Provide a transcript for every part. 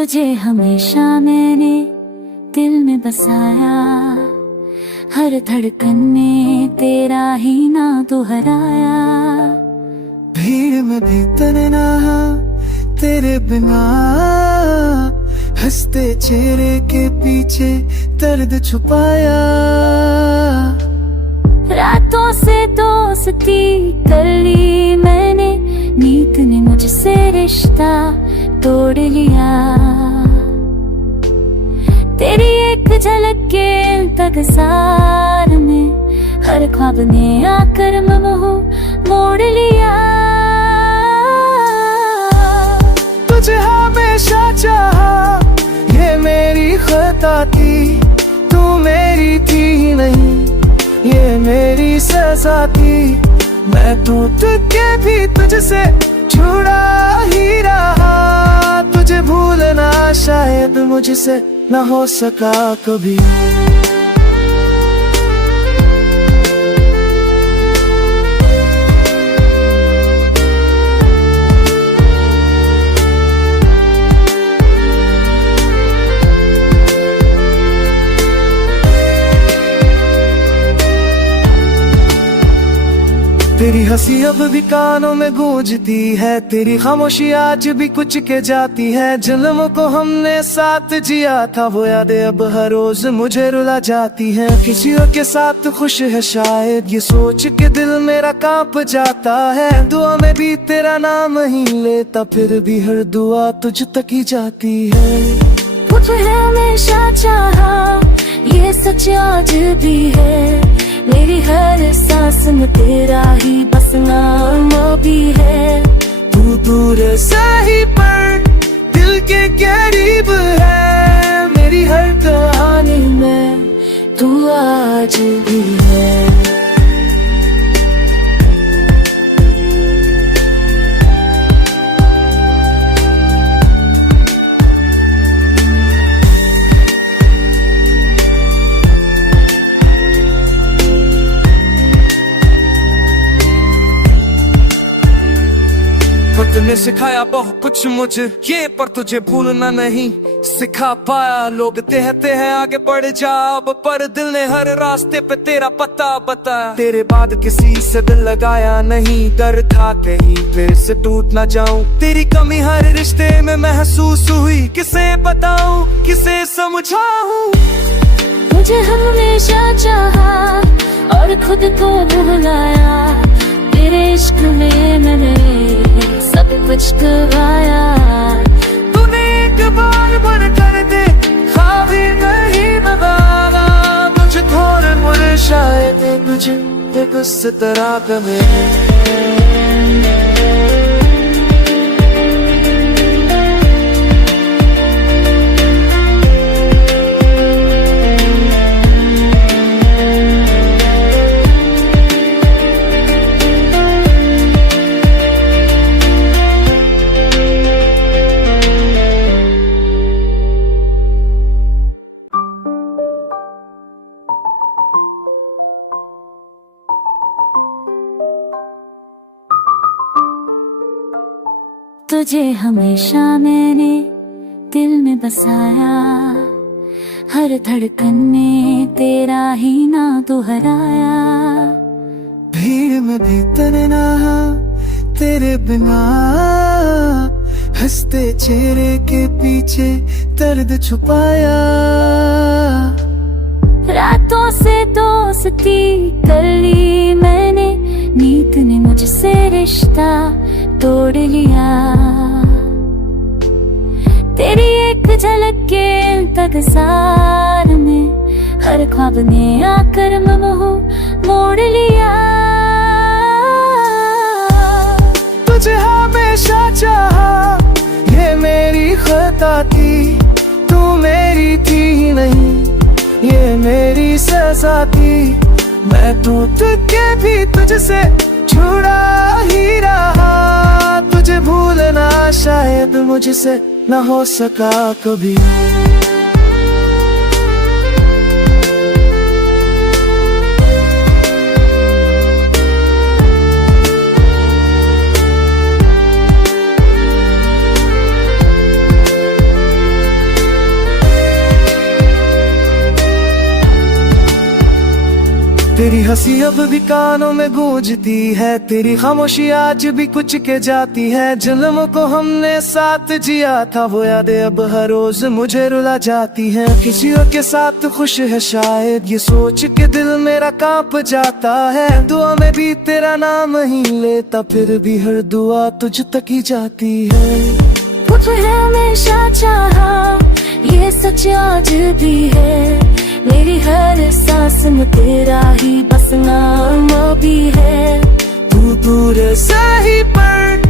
तुझे हमेशा मैंने दिल में बसाया, हर धड़कन में तेरा ही नाम दोहराया। भीड़ में भी तन्हा तेरे बिना, हंसते चेहरे के पीछे दर्द छुपाया। रातों से दोस्ती कर ली मैंने, नींद ने मुझसे रिश्ता तोड़ लिया। तेरी एक झलक के इंतज़ार में हर ख्वाब ने आकर मोह मोड़ लिया। तुझे हमेशा चाहा, ये मेरी खता थी, तू मेरी थी नहीं, ये मेरी सजा थी। मैं टूट के भी तुझसे जुड़ा ही रहा, तुझे भूलना शायद मुझसे न हो सका कभी। तेरी हंसी अब भी कानों में गूंजती है, तेरी खामोशी आज भी कुछ के जाती है। जुल्म को हमने साथ जिया था, वो यादें अब हर रोज मुझे रुला जाती है। किसी और के साथ खुश है शायद, ये सोच के दिल मेरा कांप जाता है। दुआ में भी तेरा नाम ही लेता, फिर भी हर दुआ तुझ तक ही जाती है। तुझे हमेशा चाहा, ये सच आज भी है। मेरी हर सांस में तेरा ही बस नाम भी है। तू दूर सही पर दिल के करीब है, मेरी हर कहानी में तू आज भी है। तुमने सिखाया बहुत कुछ मुझे ये, पर तुझे भूलना नहीं सिखा पाया। लोग कहते हैं आगे बढ़ जा अब, पर दिल ने हर रास्ते पे तेरा पता बताया। तेरे बाद किसी से दिल लगाया नहीं, डर था कहीं फिर से टूट ना जाऊं। तेरी कमी हर रिश्ते में महसूस हुई, किसे बताऊं किसे समझाऊं। मुझे हमेशा चाहा और खुद को भुलाया, तेरे इश्क में मैंने सब कुछ गवाया। तूने एक बार बन कर दे, खावी नहीं बगाना मुझे थोड़े मुझे शायद तुझे एक उस तरह का में। तुझे हमेशा मैंने दिल में बसाया, हर धड़कन में तेरा ही नाम दोहराया। भीड़ में भी तन्हा तेरे बिना, हंसते चेहरे के पीछे दर्द छुपाया। रातों से दोस्ती कर ली मैंने, नींद ने मुझसे रिश्ता तोड़ लिया। तेरी एक झलक के इंतज़ार में हर ख्वाब ने आकर मोह मोड़ लिया। तुझे हमेशा चाहा, ये मेरी खता थी, तू मेरी थी नहीं, ये मेरी सजा थी। मैं टूट के भी तुझसे जुड़ा ही रहा, तुझे भूलना शायद मुझसे न हो सका कभी। तेरी हंसी अब भी कानों में गूंजती है, तेरी खामोशी आज भी कुछ के जाती है। जन्मों को हमने साथ जिया था, वो यादें अब हर रोज मुझे रुला जाती हैं। किसी और के साथ खुश है शायद, ये सोच के दिल मेरा कांप जाता है। दुआ में भी तेरा नाम ही लेता, फिर भी हर दुआ तुझ तक ही जाती है। तुझे हमेशा चाहा, ये सच आज भी है। मेरी हर सांस में तेरा ही बस नाम भी है। तू दूर सही पर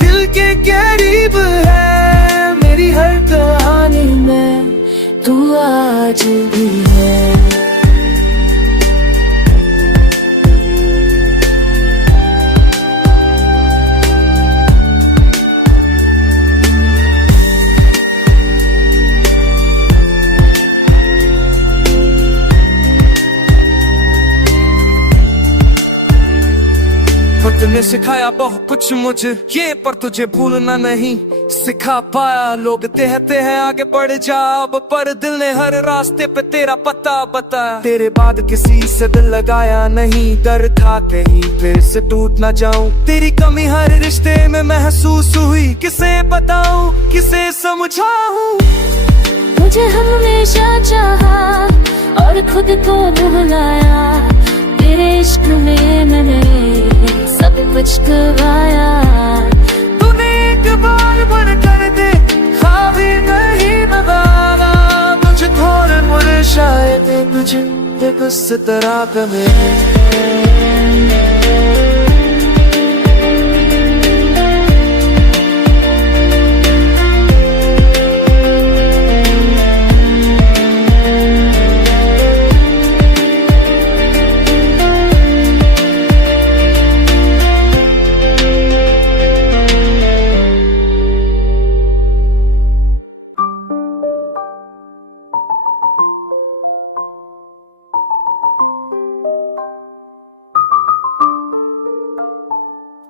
दिल के करीब है, मेरी हर कहानी में तू आज भी है। तुमने सिखाया बहुत कुछ मुझे ये, पर तुझे भूलना नहीं सिखा पाया। लोग कहते हैं आगे बढ़ जा अब, पर दिल ने हर रास्ते पे तेरा पता बताया। तेरे बाद किसी से दिल लगाया नहीं, डर था कहीं फिर से टूट ना जाऊं। तेरी कमी हर रिश्ते में महसूस हुई, किसे बताऊं किसे समझाऊं। मुझे हमेशा चाहा और खुद को भुलाया, तेरे इश्क में मैंने सब कुछ गवाया। तूने एक बार बन कर दे, खावी नहीं नवारा। मुझे थोड़े मुझे शायद तुझे एक उस तरह का मैं।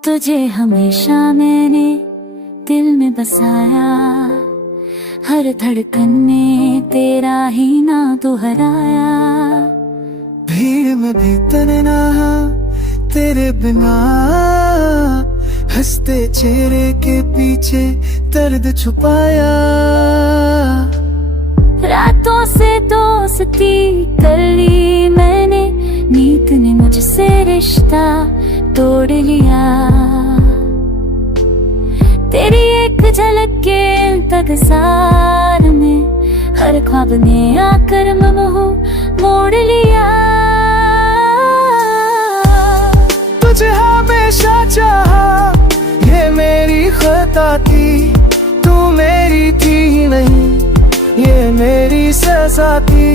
तुझे हमेशा मैंने दिल में बसाया, हर धड़कन में तेरा ही ना दोहराया। भीड़ में भी तन्हा तेरे बिना, हंसते चेहरे के पीछे दर्द छुपाया। रातों से दोस्ती कर ली मैंने, नीत ने मुझसे रिश्ता तोड़ लिया। तेरी एक झलक के इंतजार में हर ख्वाब ने आकर मोह मोड़ लिया। तुझे हमेशा चाहा, ये मेरी खता थी। तू मेरी थी ही नहीं, ये मेरी सजा थी।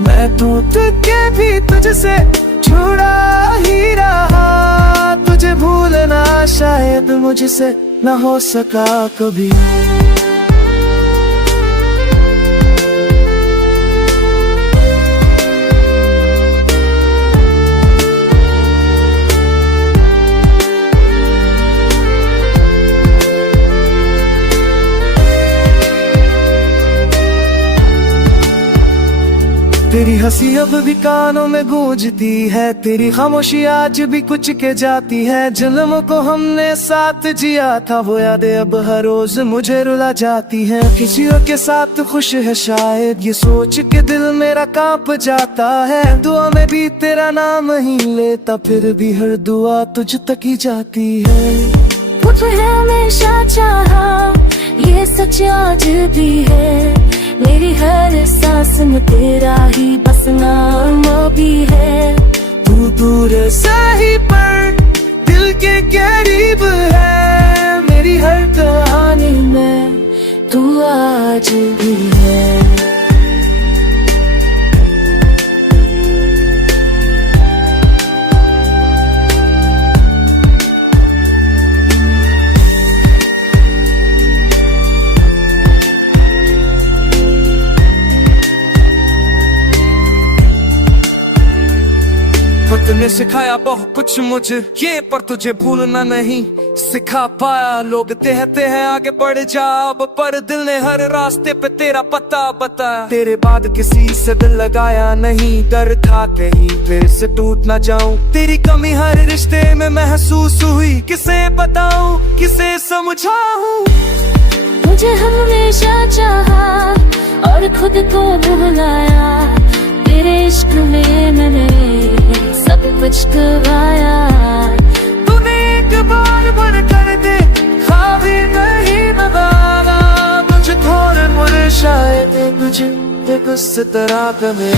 मैं तो तुझे भी तुझसे छुड़ा ही रहा। तुझे भूलना शायद मुझसे न हो सका कभी। तेरी हंसी अब भी कानों में गूंजती है, तेरी खामोशी आज भी कुछ के जाती है। जन्मों को हमने साथ जिया था, वो यादें अब हर रोज मुझे रुला जाती हैं। किसी और के साथ खुश है शायद, ये सोच के दिल मेरा कांप जाता है। दुआ में भी तेरा नाम ही लेता, फिर भी हर दुआ तुझ तक ही जाती है। तुझे हमेशा चाहा, ये सच आज भी है। मेरी हर सांस में तेरा ही बस नाम भी है। तू दूर सही पर दिल के करीब है, मेरी हर कहानी में तू आज भी है। वक्त ने सिखाया बहुत कुछ मुझे ये, पर तुझे भूलना नहीं सिखा पाया। लोग कहते हैं आगे बढ़ जा अब, पर दिल ने हर रास्ते पे तेरा पता बताया। तेरे बाद किसी से दिल लगाया नहीं, डर था कहीं फिर से टूट ना जाऊं। तेरी कमी हर रिश्ते में महसूस हुई, किसे बताऊं किसे समझाऊं। तुझे हमेशा चाहा और खुद को भुलाया, तेरे इश्क में मैंने सब कुछ गवाया। तूने एक बार भर कर दे खाबी नहीं नवारा, मुझे थोड़े मुझे शायद तुझे एक उस तरह में